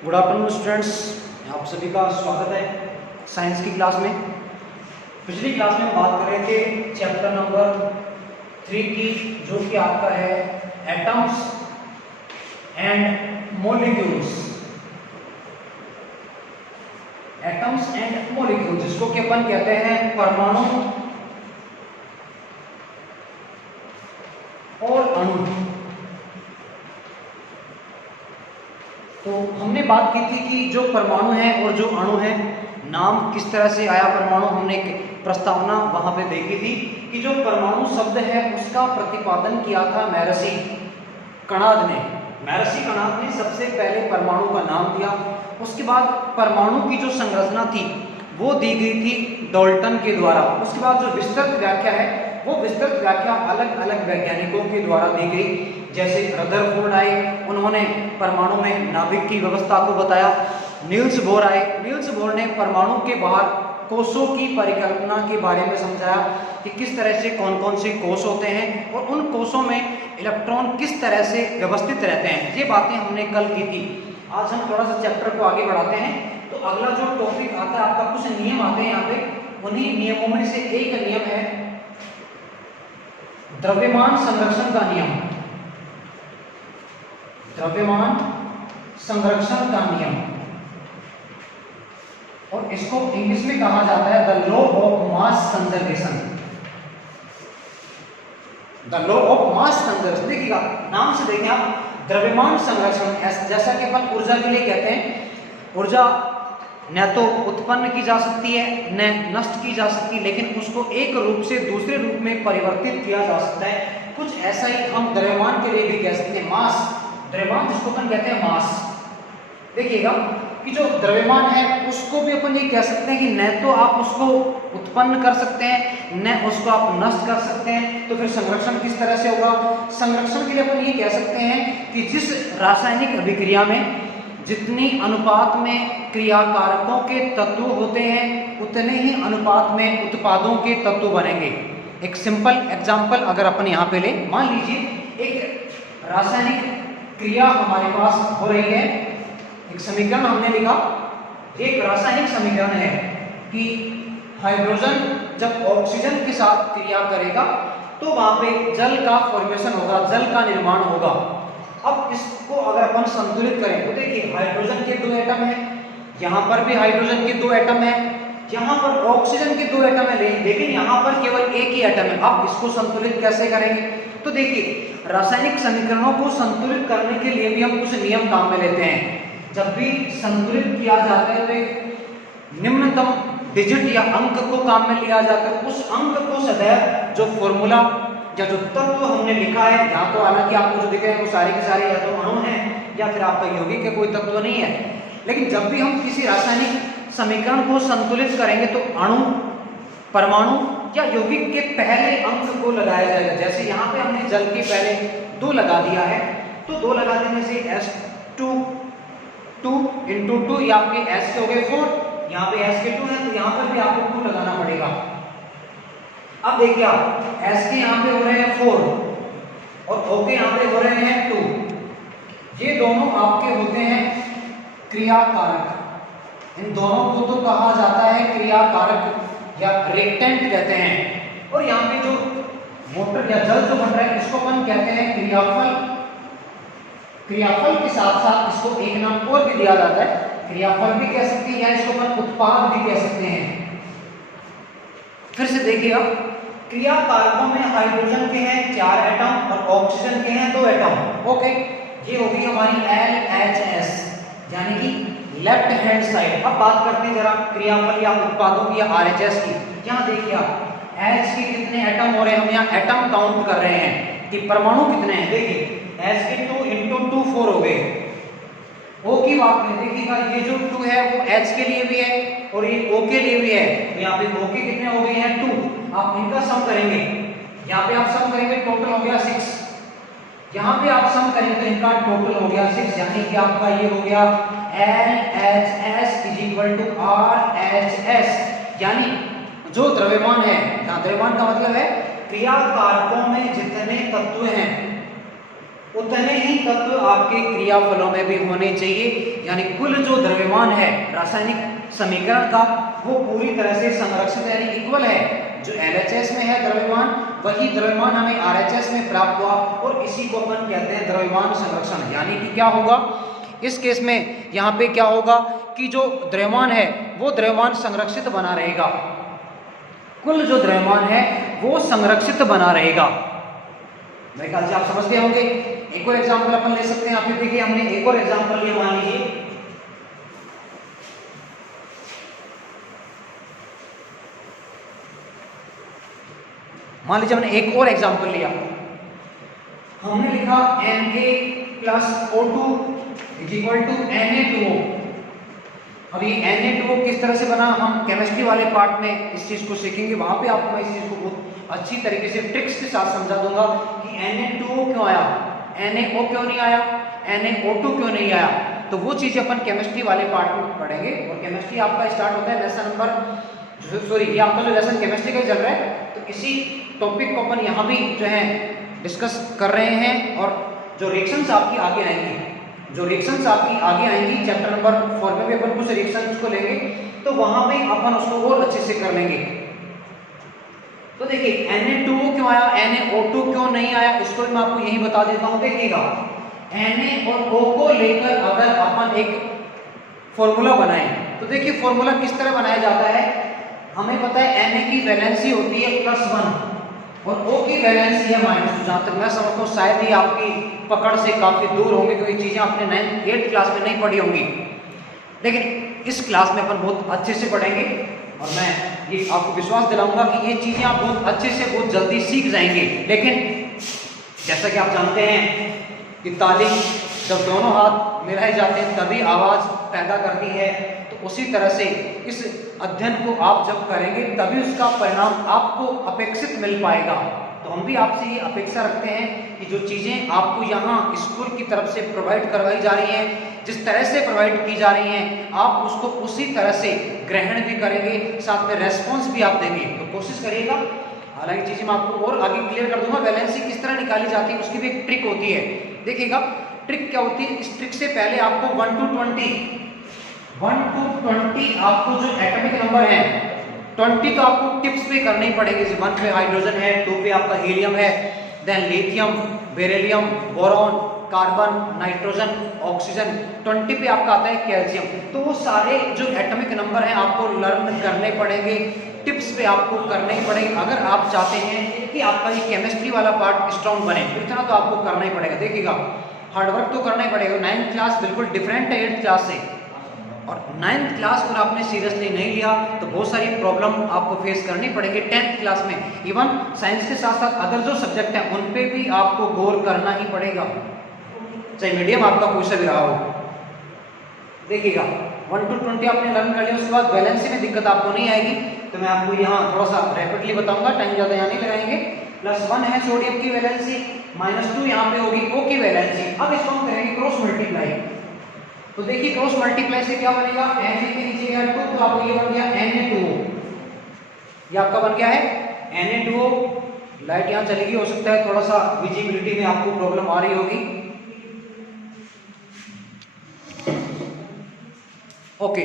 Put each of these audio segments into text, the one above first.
Good afternoon students, आप सभी का स्वागत है साइंस की क्लास में। पिछली क्लास में हम बात कर रहे थे चैप्टर नंबर 3 की, जो कि आपका है atoms and molecules. Atoms and molecules, जिसको कि अपन कहते हैं परमाणु और अणु। तो हमने बात की थी कि जो परमाणु है और जो अणु है, नाम किस तरह से आया परमाणु, हमने एक प्रस्तावना वहां पे देखी थी कि जो परमाणु शब्द है उसका प्रतिपादन किया था महर्षि कणाद ने। महर्षि कणाद ने सबसे पहले परमाणु का नाम दिया। उसके बाद परमाणु की जो संरचना थी वो दी गई थी डाल्टन के द्वारा। उसके बाद जो विस्तृत व्याख्या है वो विस्तृत व्याख्या अलग अलग वैज्ञानिकों के द्वारा दी गई, जैसे रदरफोर्ड आए, उन्होंने परमाणु में नाभिक की व्यवस्था को बताया। नील्स बोर आए, नील्स बोर ने परमाणु के बाहर कोषों की परिकल्पना के बारे में समझाया कि किस तरह से कौन कौन से कोष होते हैं और उन कोषों में इलेक्ट्रॉन किस तरह से व्यवस्थित रहते हैं। ये बातें हमने कल की थी। आज हम थोड़ा सा चैप्टर को आगे बढ़ाते हैं। तो अगला जो टॉपिक आता है, आपका कुछ नियम आते हैं यहाँ पे। उन्हीं नियमों में से एक नियम है द्रव्यमान संरक्षण का नियम। द्रव्यमान संरक्षण का नियम, और इसको इंग्लिश में कहा जाता है the law of mass conservation. The law of mass conservation, देखिएगा नाम से देखिए आप, द्रव्यमान संरक्षण। जैसा कि अपन ऊर्जा के लिए कहते हैं, ऊर्जा न तो उत्पन्न की जा सकती है न नष्ट की जा सकती, लेकिन उसको एक रूप से दूसरे रूप में परिवर्तित किया जा सकता है। कुछ ऐसा ही हम द्रव्यमान के लिए भी कह सकते हैं, मास। द्रव्यमान जिसको अपन कहते हैं मास। देखिएगा कि जो द्रव्यमान है उसको भी अपन ये कह सकते हैं कि न तो आप उसको उत्पन्न कर सकते हैं न उसको आप नष्ट कर सकते हैं। तो फिर संरक्षण किस तरह से होगा? संरक्षण के लिए अपन ये कह सकते हैं कि जिस रासायनिक अभिक्रिया में जितनी अनुपात में क्रियाकारकों के तत्व होते हैं उतने ही अनुपात में उत्पादों के तत्व बनेंगे। एक सिंपल एग्जांपल अगर अपन यहाँ पे ले, मान लीजिए एक रासायनिक क्रिया हमारे पास हो रही है, एक समीकरण हमने लिखा। एक रासायनिक समीकरण है कि हाइड्रोजन जब ऑक्सीजन के साथ क्रिया करेगा तो वहां पे जल का फॉर्मेशन होगा, जल का निर्माण होगा। अब इसको अगर अपन संतुलित करें तो देखिए हाइड्रोजन के 2 एटम हैं, यहाँ पर भी हाइड्रोजन के 2 एटम हैं, यहाँ पर ऑक्सीजन के 2 एटम है, लेकिन यहाँ पर केवल एक ही एटम है। अब इसको संतुलित कैसे करेंगे? तो देखिए रासायनिक समीकरणों को संतुलित करने के लिए भी हम कुछ नियम काम में लेते हैं। जब भी संतुलित किया जाता है तो एक निम्नतम डिजिट या अंक को काम में लिया जाता है। उस अंक को सदैव जो फॉर्मूला या जो तत्व हमने लिखा है, यहाँ तो हालांकि आपको जो दिख रहे हैं वो सारे के सारे या तो अणु हैं या फिर आपका यौगिक के कोई तत्व नहीं है, लेकिन जब भी हम किसी रासायनिक समीकरण को संतुलित करेंगे तो अणु, परमाणु या यौगिक के पहले अंक को लगाया जाएगा। जैसे यहाँ पे हमने जल के पहले 2 लगा दिया है, तो 2 लगा देने से S2 2 इंटू 2 या आपके S के हो गए 4, यहाँ पे S के 2 है तो यहाँ पर भी आपको 2 लगाना पड़ेगा। अब देखिए आप S के यहाँ पे हो रहे हैं 4 और O के यहाँ पे हो रहे हैं 2। ये दोनों आपके होते हैं क्रियाकारक। इन दोनों को तो कहा जाता है क्रियाकारक या रिएक्टेंट कहते हैं। और यहाँ पे जो मोटर या जल जो बन रहा है इसको अपन कहते हैं क्रियाफल। क्रियाफल के साथ साथ इसको एक नाम और भी दिया जाता है, क्रियाफल भी कह सकते हैं या इसको अपन उत्पाद भी कह सकते हैं। फिर से देखिए अब क्रियाकारकों में हाइड्रोजन के हैं 4 एटम और ऑक्सीजन के हैं 2 एटम। ओके, ये होगी हमारी LHS यानी कि लेफ्ट हैंड साइड। अब बात करते हैं जरा क्रियाफल या उत्पादों की या RHS की। यहाँ देखिए आप H के कितने एटम हो रहे हैं, हम यहाँ एटम काउंट कर रहे हैं कि परमाणु कितने हैं। देखिए H के 2 इंटू 2 4 हो गए। O की बात में देखिएगा ये जो 2 है वो H के लिए भी है और ये O के लिए भी है, तो यहाँ पे O के कितने हो गए हैं 2। आप इनका सम करेंगे, यहाँ पे आप सम करेंगे टोटल हो गया 6, यहाँ पे आप सम करेंगे तो इनका टोटल हो गया 6, यानी कि आपका ये हो गया LHS is equal to RHS। यानी जो द्रव्यमान है, यहाँ द्रव्यमान का मतलब है क्रियाकारकों में जितने तत्व हैं उतने ही तत्व आपके क्रियाफलों में भी होने चाहिए, यानी कुल जो द्रव्यमान है रासायनिक समीकरण का वो पूरी तरह से संरक्षित यानी इक्वल है। जो LHS में है द्रव्यमान, वही द्रव्यमान हमें RHS में प्राप्त हुआ, और इसी को अपन कहते हैं द्रव्यमान संरक्षण। यानी कि क्या होगा इस केस में, यहाँ पे क्या होगा कि जो द्रव्यमान है वो द्रव्यमान संरक्षित बना रहेगा, कुल जो द्रव्यमान है वो संरक्षित बना रहेगा। मेरे ख्याल से आप समझ गए होंगे। एक और एग्जांपल अपन ले सकते हैं। आप देखिए हमने एक और एग्जांपल लिया, मान लीजिए हमने एक और एग्जांपल लिया, हमने लिखा Na+O2 = Na2O। अब ये Na2O किस तरह से बना, हम केमिस्ट्री वाले पार्ट में इस चीज को सीखेंगे, वहां पे आपको मैं इस चीज को बहुत अच्छी तरीके से ट्रिक्स के साथ समझा दूंगा कि Na2O क्यों आया, NaO क्यों नहीं आया, NaO2 क्यों नहीं आया। तो वो चीजें अपन केमिस्ट्री वाले पार्ट में पढ़ेंगे। और केमिस्ट्री आपका स्टार्ट होता है लेसन नंबर, सॉरी ये आपका जो लेसन केमिस्ट्री का ही चल रहा है, तो इसी टॉपिक को अपन यहाँ भी जो है डिस्कस कर रहे हैं। और जो रिएक्शंस आपकी आगे आएंगी, चैप्टर नंबर 4 में भी अपन कुछ रिएक्शंस को लेंगे, तो वहां पे अपन उसको और अच्छे से कर लेंगे। तो देखिए Na2O क्यों आया, NaO2 क्यों नहीं आया, इसको मैं आपको यही बता देता हूँ। देखिएगा Na और O को लेकर अगर अपन एक फॉर्मूला बनाएं, तो देखिए फॉर्मूला किस तरह बनाया जाता है। हमें पता है Na की वैलेंसी होती है +1 और O की वैलेंसी है -2। जहां तक मैं समझता हूँ शायद ही आपकी पकड़ से काफी दूर होंगे, क्योंकि चीजें आपने 9th 8th क्लास में नहीं पढ़ी होंगी, लेकिन इस क्लास में अपन बहुत अच्छे से पढ़ेंगे। और मैं ये आपको विश्वास दिलाऊंगा कि ये चीजें आप बहुत अच्छे से बहुत जल्दी सीख जाएंगे। लेकिन जैसा कि आप जानते हैं कि ताली जब दोनों हाथ मिलाए जाते हैं तभी आवाज पैदा करती है, तो उसी तरह से इस अध्ययन को आप जब करेंगे तभी उसका परिणाम आपको अपेक्षित मिल पाएगा। तो हम भी आपसे ये अपेक्षा रखते हैं कि जो चीजें आपको यहाँ स्कूल की तरफ से प्रोवाइड करवाई जा रही हैं, जिस तरह से प्रोवाइड की जा रही हैं, आप उसको उसी तरह से ग्रहण भी करेंगे, साथ में रेस्पॉन्स भी आप देंगे। तो कोशिश करिएगा। हालांकि चीजें मैं आपको और आगे क्लियर कर दूंगा, वैलेंसी किस तरह निकाली जाती है उसकी भी एक ट्रिक होती है। देखिएगा ट्रिक क्या होती है, इस ट्रिक से पहले आपको 1 to 20 आपको जो एटॉमिक नंबर है 20 तो आपको टिप्स पे करने ही पड़ेंगे। 1 पे हाइड्रोजन है, 2 पे आपका हीलियम है, then lithium, beryllium, boron, carbon, nitrogen, oxygen, 20 पे आपका आता है कैल्शियम। तो वो सारे जो एटॉमिक नंबर हैं आपको लर्न करने पड़ेंगे, टिप्स पे आपको करने ही पड़ेंगे। अगर आप चाहते हैं कि आपका ये केमिस्ट्री वाला पार्ट स्ट्रॉन्ग बने, तो इतना तो आपको करना ही पड़ेगा। देखिएगा हार्डवर्क तो करना ही पड़ेगा। 9th क्लास बिल्कुल डिफरेंट है 8th क्लास से, और 9th क्लास अगर आपने सीरियसली नहीं लिया तो बहुत सारी प्रॉब्लम आपको फेस करनी पड़ेगी 10th क्लास में। इवन साइंस के साथ साथ अदर जो सब्जेक्ट हैं उन पे भी आपको गौर करना ही पड़ेगा, चाहे मीडियम आपका कोई सा भी रहा हो। देखिएगा 1 to 20 आपने लर्न कर लिया, उसके बाद वैलेंसी में दिक्कत आपको नहीं आएगी। तो मैं आपको यहाँ थोड़ा सा रैपिडली बताऊंगा, टाइम ज़्यादा यहाँ नहीं लगाएंगे। +1 है सोडियम की वैलेंसी, -2 यहाँ पे होगी O की वैलेंसी। अब इसको हम करेंगे क्रॉस मल्टीप्लाई। तो देखिए क्रॉस मल्टीप्लाई से क्या बनेगा, Na के नीचे है 2, तो आपको ये बन गया Na2O। ये आपका बन गया है Na2O। लाइट यहाँ चली गई, हो सकता है थोड़ा सा विजिबिलिटी में आपको प्रॉब्लम आ रही होगी। ओके,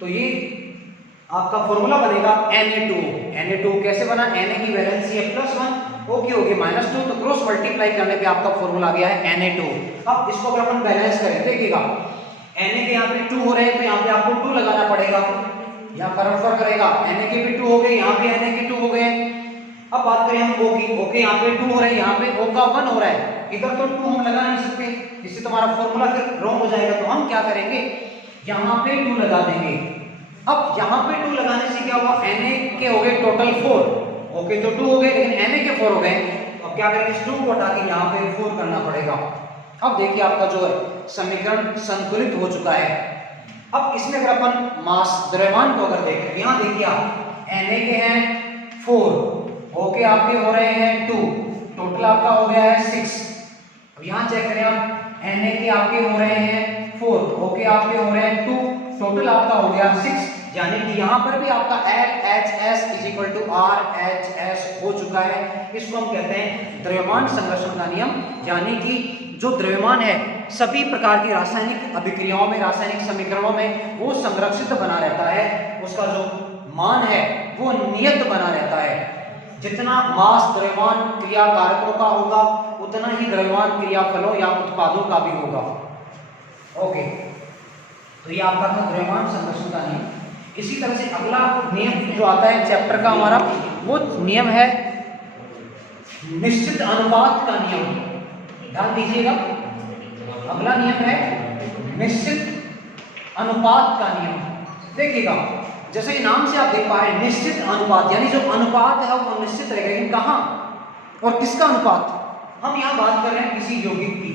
तो ये आपका फॉर्मूला बनेगा Na2O। Na2O कैसे बना, Na की वैलेंसी है +1, O की होगी -2, तो क्रॉस मल्टीप्लाई करने पे आपका फॉर्मूला आ गया है Na2O। अब इसको अगर अपन बैलेंस करें, देखिएगा Na के यहाँ पे 2 हो रहे हैं तो यहाँ पे आपको 2 लगाना पड़ेगा, यहाँ ट्रांसफर करेगा। Na के भी 2 हो गए, यहाँ पे Na के 2 हो गए। अब बात करें हम O की, O के यहाँ पे 2 हो रहे हैं, यहाँ पे O का 1 हो रहा है। इधर तो 2 हम लगा नहीं सकते, इससे तुम्हारा फॉर्मूला फिर रॉन्ग हो जाएगा। तो हम क्या करेंगे, यहाँ पे 2 लगा देंगे। अब यहाँ पे 2 लगाने से क्या हुआ, Na के हो गए टोटल 4, ओके तो 2 हो गए, लेकिन Na के 4 हो गए। अब क्या करेंगे, इस 2 को हटा के यहाँ पे 4 करना पड़ेगा। अब देखिए आपका जो है समीकरण संतुलित हो चुका है। अब इसमें अगर अपन मास द्रव्यमान को अगर देखें, यहाँ देखिए आप Na के हैं 4, ओके आपके हो रहे हैं 2, टोटल आपका हो गया है 6। अब यहाँ चेक करें आप, Na के आपके हो रहे हैं 4, ओके आपके हो रहे हैं 2, टोटल आपका हो गया 6। यानी कि यहाँ पर भी आपका HS = RH हो चुका है। इसको हम कहते हैं द्रव्यमान संघर्षण का नियम, यानी कि जो द्रव्यमान है सभी प्रकार की रासायनिक अभिक्रियाओं में, रासायनिक समीकरणों में वो संरक्षित बना रहता है, उसका जो मान है वो नियत बना रहता है। जितना मास द्रव्यमान क्रिया कारकों का होगा उतना ही द्रव्यमान क्रियाफलों या उत्पादों का भी होगा। ओके, तो ये आपका था द्रव्यमान संघर्षण का नियम। इसी तरह से अगला नियम जो आता है चैप्टर का हमारा, वो नियम है निश्चित अनुपात का नियम। ध्यान दीजिएगा, अगला नियम है निश्चित अनुपात का नियम। देखिएगा, जैसे कि नाम से आप देख पा रहे हैं निश्चित अनुपात, यानी जो अनुपात है वो निश्चित रहेगा, लेकिन कहाँ और किसका अनुपात? हम यहाँ बात कर रहे हैं किसी यौगिक की।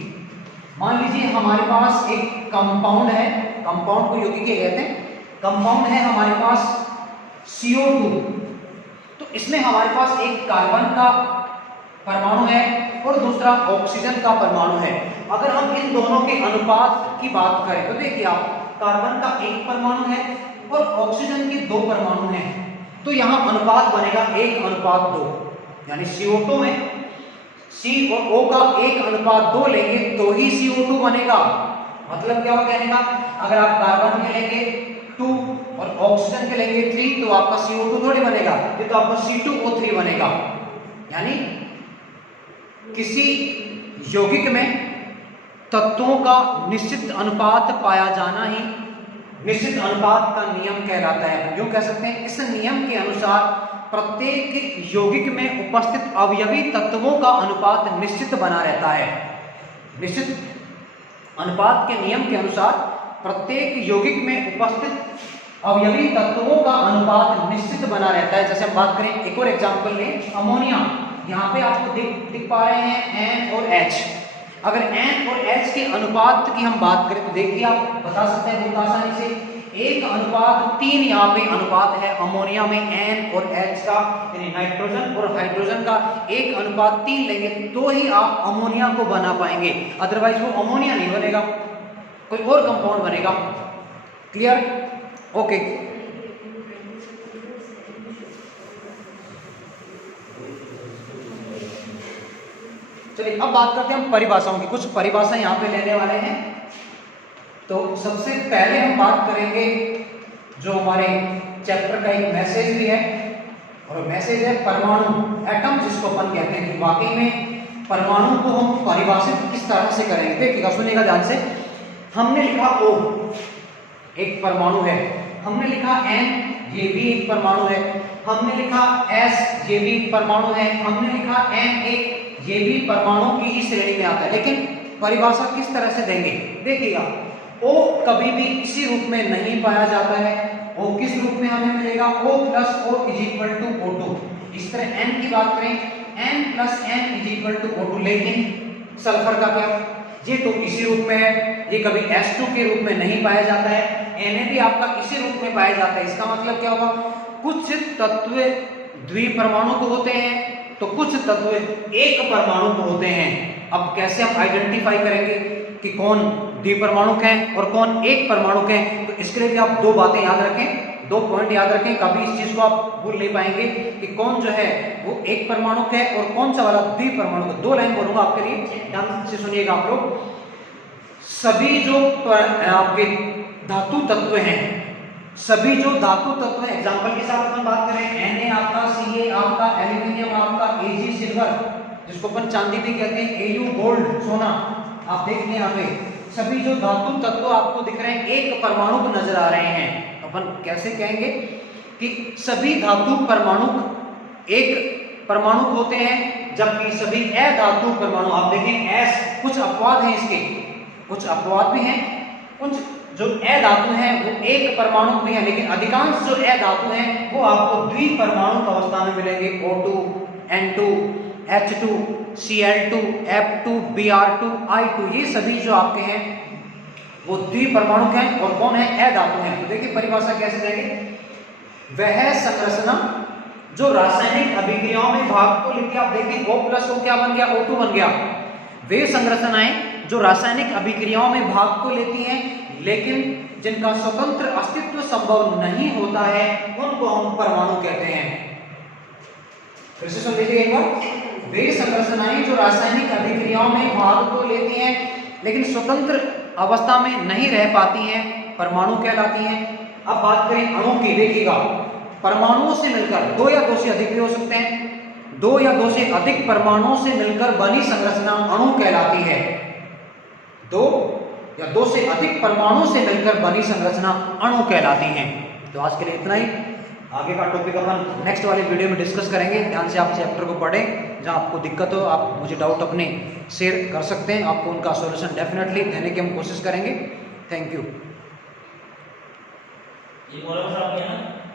मान लीजिए हमारे पास एक कंपाउंड है, कंपाउंड को यौगिक कहते हैं। कंपाउंड है हमारे पास CO2, तो इसमें हमारे पास एक कार्बन का परमाणु है और दूसरा ऑक्सीजन का परमाणु है। अगर हम इन दोनों के अनुपात की बात करें तो देखिए आप, कार्बन का एक परमाणु है और ऑक्सीजन के 2 परमाणु हैं, तो यहाँ अनुपात बनेगा 1:2, यानी CO2 में C और O का 1:2 लेंगे तो ही CO2 बनेगा। मतलब क्या हो कहने का, अगर आप कार्बन के लेंगे 2 और ऑक्सीजन के लेंगे 3 तो आपका CO2 थोड़ी बनेगा, ये तो आपका C2O3 बनेगा। यानी किसी यौगिक में तत्वों का निश्चित अनुपात पाया जाना ही निश्चित अनुपात का नियम कहलाता है। यूं कह सकते हैं, इस नियम के अनुसार प्रत्येक यौगिक में उपस्थित अवयवी तत्वों का अनुपात निश्चित बना रहता है। निश्चित अनुपात के नियम के अनुसार प्रत्येक यौगिक में उपस्थित अवयवी तत्वों का अनुपात निश्चित बना रहता है। जैसे हम बात करें, एक और एग्जांपल लें, अमोनिया। यहाँ पे आपको दिख पा रहे हैं N और H। अगर N और H के अनुपात की हम बात करें तो देखिए आप बता सकते हैं बहुत आसानी से, 1:3 यहाँ पे अनुपात है अमोनिया में N और H का, यानी नाइट्रोजन और हाइड्रोजन का 1:3 लेंगे तो ही आप अमोनिया को बना पाएंगे, अदरवाइज वो अमोनिया नहीं बनेगा, कोई और कंपाउंड बनेगा। क्लियर? ओके, चलिए अब बात करते हैं हम परिभाषाओं की। कुछ परिभाषा यहाँ पे लेने वाले हैं। तो सबसे पहले हम बात करेंगे जो हमारे चैप्टर का एक मैसेज भी है, और मैसेज है परमाणु, एटम, जिसको अपन कहते हैं कि वाकई में परमाणु को हम परिभाषित किस तरह से करेंगे। देखिएगा, सुनिएगा ध्यान से। हमने लिखा O, एक परमाणु है। हमने लिखा N, ये भी एक परमाणु है। हमने लिखा S, ये भी एक परमाणु है। हमने लिखा N, ये भी परमाणु की ही श्रेणी में आता है। लेकिन परिभाषा किस तरह से देंगे? देखिएगा, O कभी भी इसी रूप में नहीं पाया जाता है। O किस रूप में हमें मिलेगा? O + O = O2। इस तरह N की बात करें, N + N = O2। लेकिन सल्फर का क्या? ये तो इसी रूप में है, ये कभी H2 के रूप में नहीं पाया जाता है। Na भी आपका इसी रूप में पाया जाता है। इसका मतलब क्या होगा? कुछ तत्व द्विपरमाणु को होते हैं तो कुछ तत्व एक परमाणु को होते हैं। अब कैसे हम आइडेंटिफाई करेंगे कि कौन द्विपरमाणु हैं और कौन एक परमाणु हैं? तो इसके लिए भी आप 2 बातें याद रखें, 2 पॉइंट याद रखें। कभी इस चीज को आप भूल नहीं पाएंगे कि कौन जो है वो एक परमाणु है और कौन सा वाला द्विपरमाणु है। 2 लाइन बोलूंगा आपके लिए, ध्यान से सुनिएगा आप लोग। सभी जो आपके धातु तत्व हैं, सभी जो धातु तत्व है, एग्जांपल के साथ अपन बात करें, Na आपका, Ca आपका, एल्यूमिनियम आपका, Ag सिल्वर, जिसको अपन चांदी भी कहते हैं, Au गोल्ड सोना, आप देख लें यहाँ पे सभी जो धातु तत्व आपको दिख रहे हैं एक परमाणु को नजर आ रहे हैं। अपन कैसे कहेंगे कि सभी धातु परमाणु एक परमाणु होते हैं, जबकि सभी अधातु परमाणु, आप देखें S, कुछ अपवाद हैं इसके, कुछ अपवाद भी हैं, कुछ जो अधातु हैं वो एक परमाणु भी है, लेकिन अधिकांश जो अधातु हैं वो आपको द्विपरमाणु अवस्था में मिलेंगे। O2, N2, H2, Cl2, F2, Br2, I2, ये सभी जो आपके हैं वो द्विपरमाणु हैं और कौन है? अधातु हैं। तो देखिए परिभाषा कैसे देंगे? वह संरचना जो रासायनिक अभिक्रियाओं में भाग को लिख के आप देखिए O + O क्या बन गया? O2 बन गया। वे संरचनाएं जो रासायनिक अभिक्रियाओं में भाग को लेती हैं लेकिन जिनका स्वतंत्र अस्तित्व संभव नहीं होता है उनको हम परमाणु कहते हैं। फिर से सुन लीजिए एक बार, वे संरचनाएं जो रासायनिक अभिक्रियाओं में भाग तो लेती हैं लेकिन स्वतंत्र अवस्था में नहीं रह पाती हैं, परमाणु कहलाती हैं। अब बात करें अणु की, देखिएगा परमाणुओं से मिलकर दो या दो से अधिक भी हो सकते हैं, दो या दो से अधिक परमाणुओं से मिलकर बनी संरचना अणु कहलाती है। दो या दो से अधिक परमाणुओं से मिलकर बनी संरचना अणु कहलाती हैं। तो आज के लिए इतना ही, आगे का टॉपिक अपन नेक्स्ट वाले वीडियो में डिस्कस करेंगे। ध्यान से आप चैप्टर को पढ़ें, जहां आपको दिक्कत हो आप मुझे डाउट अपने शेयर कर सकते हैं, आपको उनका सॉल्यूशन डेफिनेटली देने की हम कोशिश करेंगे। Thank you. ये बोला बस आपने ना